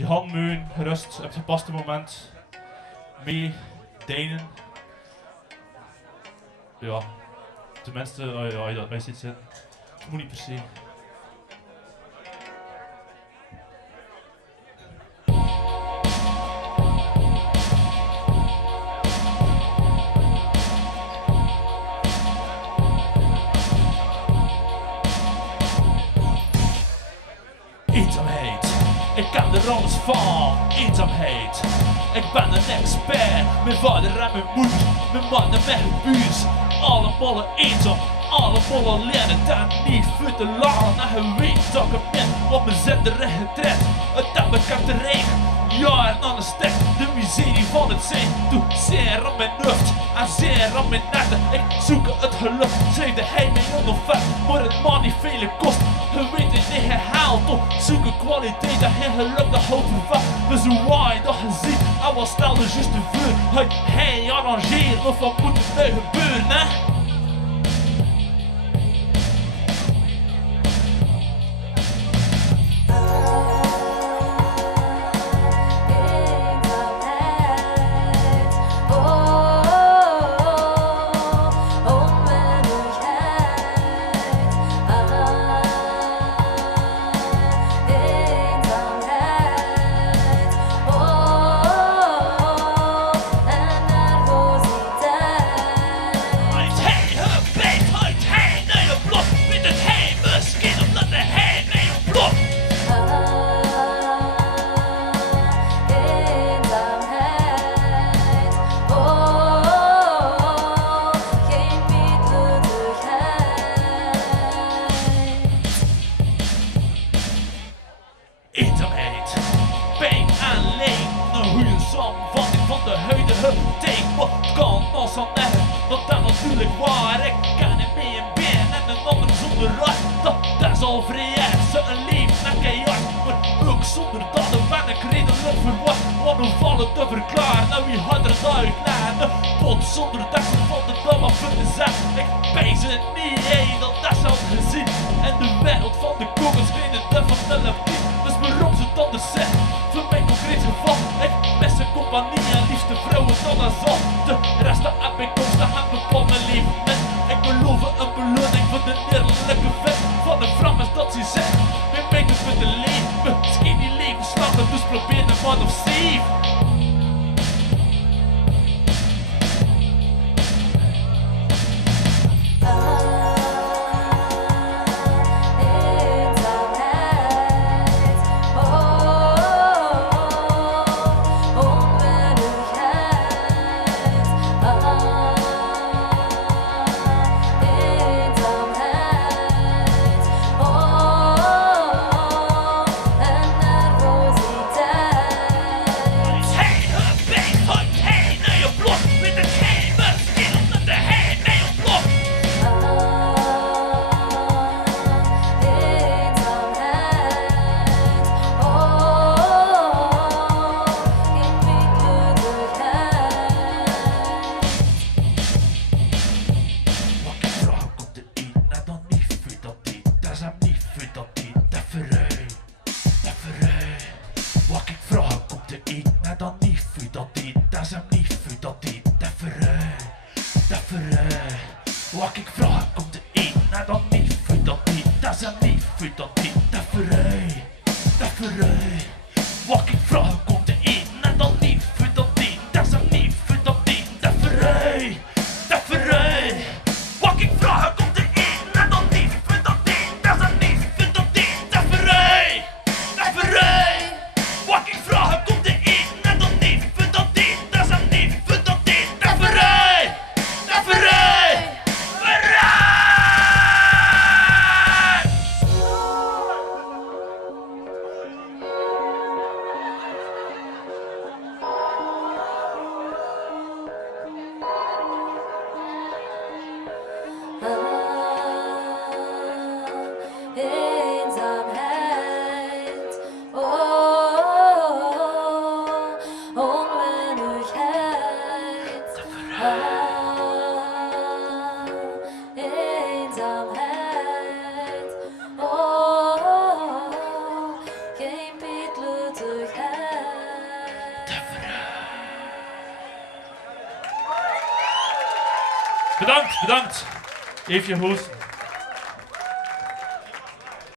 Die handmuun, gerust op het gepaste moment. Mee, denen. Ja, tenminste, als je dat bij ziet zitten. Het moet niet per se. Eenzaamheid, ik ken er alles van. Eenzaamheid, ik ben een expert. Mijn vader en mijn moeder, mijn man en mijn buurs. Allemaal eenzaam, allemaal alleen. En niet voor te lang. En je weet dat ik ben op mijn zender en getred. Het heb ik heb de regen, ja en aan de stek. De miserie van het zijn, doe zeer aan mijn nuft. En zeer aan mijn netten, ik zoek het geluk. Schreefde hij mij onoffer, maar het man niet veel kost. Je weet het niet gehaald, toch zoeken kwaliteit en geen geluk, dat houdt vervat. Dus hoe waai dat je ziet, en wat stelde juist de vuur. Hij arrangeert, of wat moet er nu gebeuren, hè? Eenzaamheid, pijn en leed. Een goede samenvatting van de huidige tijd. Wat kan ons aan hebben, dat is natuurlijk waar. Ik ken hem mee in been en een ander zonder hart. Dat is al vrij erg, ze een leven en keihard. Maar ook zonder dat ben ik redelijk verwacht. Want hoe vallen te verklaren en wie had er dat uitleggen? Een pot zonder deksel van de dam af te zeggen. Ik pijs het niet, dat is al gezien. En de wereld van de kokers geen de van televisie. Dus waarom ze het anders zeggen? Voor mijn concreet geval, ik mis een compagnie en liefste vrouwen dan dat zal. De rest heb ik komst, dat heb ik van mijn leven met. Ik beloof een beloning voor de eerlijke vet. Van de vrouw is dat ze zegt, mijn meisjes met de leven. Misschien die levenslangen, dus probeer de man of zeven. Wat ik vraag komt de eten en dan niet voor dat eten, dat is hem niet voor dat eten, dat verrij. Wat ik vraag komt de eten en dan niet voor dat eten, dat is hem niet voor dat eten, dat verrij. Wat ik vraag komt de eten en dan niet voor dat eten, dat is hem niet voor dat eten, dat verrij. Wat ik vraag komt de eten en dan niet voor dat eten, dat is hem niet voor dat eten, dat verrij. Wat ik vraag komt de eten en dan niet voor dat eten, dat is hem niet voor dat eten, dat verrij. Bedankt, bedankt. Even je hosten.